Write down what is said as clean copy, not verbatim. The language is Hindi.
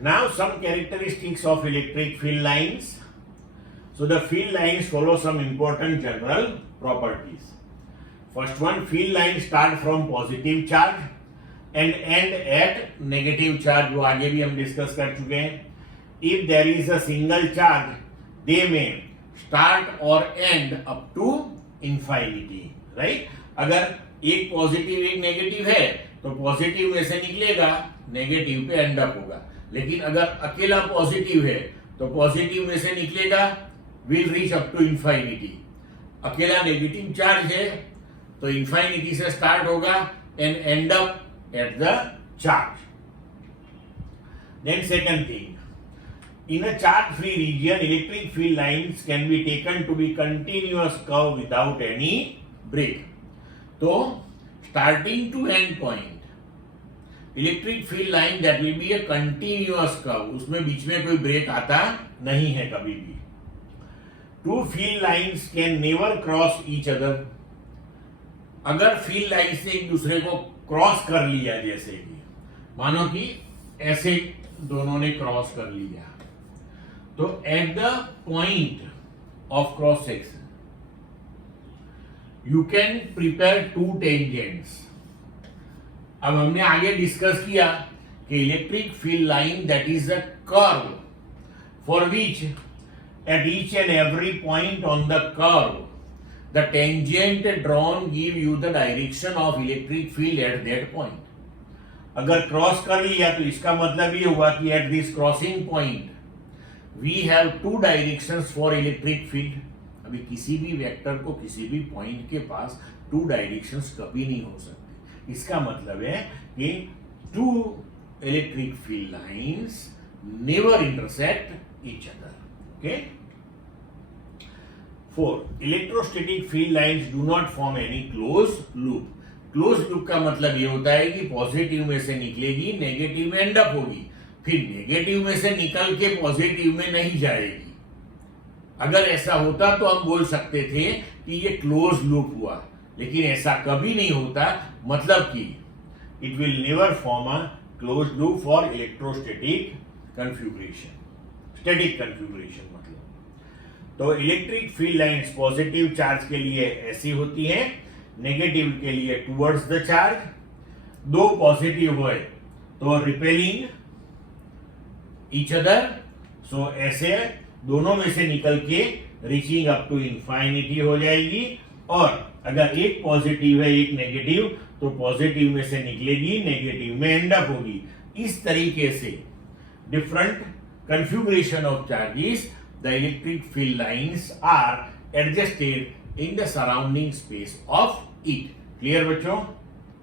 Now some characteristics of electric field lines. So the field lines follow some important general properties. First one, field lines start from positive charge and end at negative charge, वो आगे भी हम डिस्कस कर चुके हैं. If there is a single charge, they may start or end up to infinity, right? अगर एक पॉजिटिव एक नेगेटिव है तो पॉजिटिव में से निकलेगा, नेगेटिव पे एंड अप होगा. लेकिन अगर अकेला पॉजिटिव है तो पॉजिटिव में से निकलेगा, will reach up to infinity. अकेला नेगेटिव चार्ज है तो इंफाइनिटी से स्टार्ट होगा and end up at the charge. Then second thing, in a charge free region electric field lines can be taken to be continuous curve without any break. तो starting to end point electric field line that will be a continuous curve, उसमें बीच में कोई ब्रेक आता नहीं है कभी भी. Two field lines can never cross each other. अगर फील्ड लाइन से एक दूसरे को क्रॉस कर लिया, जैसे कि मानो कि ऐसे दोनों ने क्रॉस कर लिया, तो at the point of cross section you can prepare to tangents. अब हमने आगे डिस्कस किया कि electric field line that is a curve for which at each and every point on the curve the tangent drawn give you the direction of electric field at that point. अगर क्रॉस कर लिया तो इसका मतलब ये हुआ कि at this crossing point we have two directions for electric field. अभी किसी भी वेक्टर को किसी भी पॉइंट के पास टू डायरेक्शंस कभी नहीं हो सकते. इसका मतलब है कि two electric field lines never intersect each other. Okay. 4. Electrostatic field lines do not form any closed loop. Closed loop का मतलब ये होता है कि पॉजिटिव में से निकलेगी, नेगेटिव में एंड अप होगी, फिर नेगेटिव में से निकल के पॉजिटिव में नहीं जाएगी. अगर ऐसा होता तो हम बोल सकते थे कि ये क्लोज लूप हुआ, लेकिन ऐसा कभी नहीं होता. मतलब कि it will never form a close loop for electrostatic configuration. Static configuration मतलब. तो electric field lines positive charge के लिए ऐसी होती हैं, नेगेटिव के लिए टुवर्ड्स द चार्ज. दो पॉजिटिव हुए तो रिपेलिंग ईच अदर. सो ऐसे दोनों में से निकल के रीचिंग अप टू इंफाइनिटी हो जाएगी. और अगर एक पॉजिटिव है एक नेगेटिव तो पॉजिटिव में से निकलेगी, नेगेटिव में एंड अप होगी. इस तरीके से different configuration of charges, the electric field lines are adjusted in the surrounding space of it. Clear बच्चों?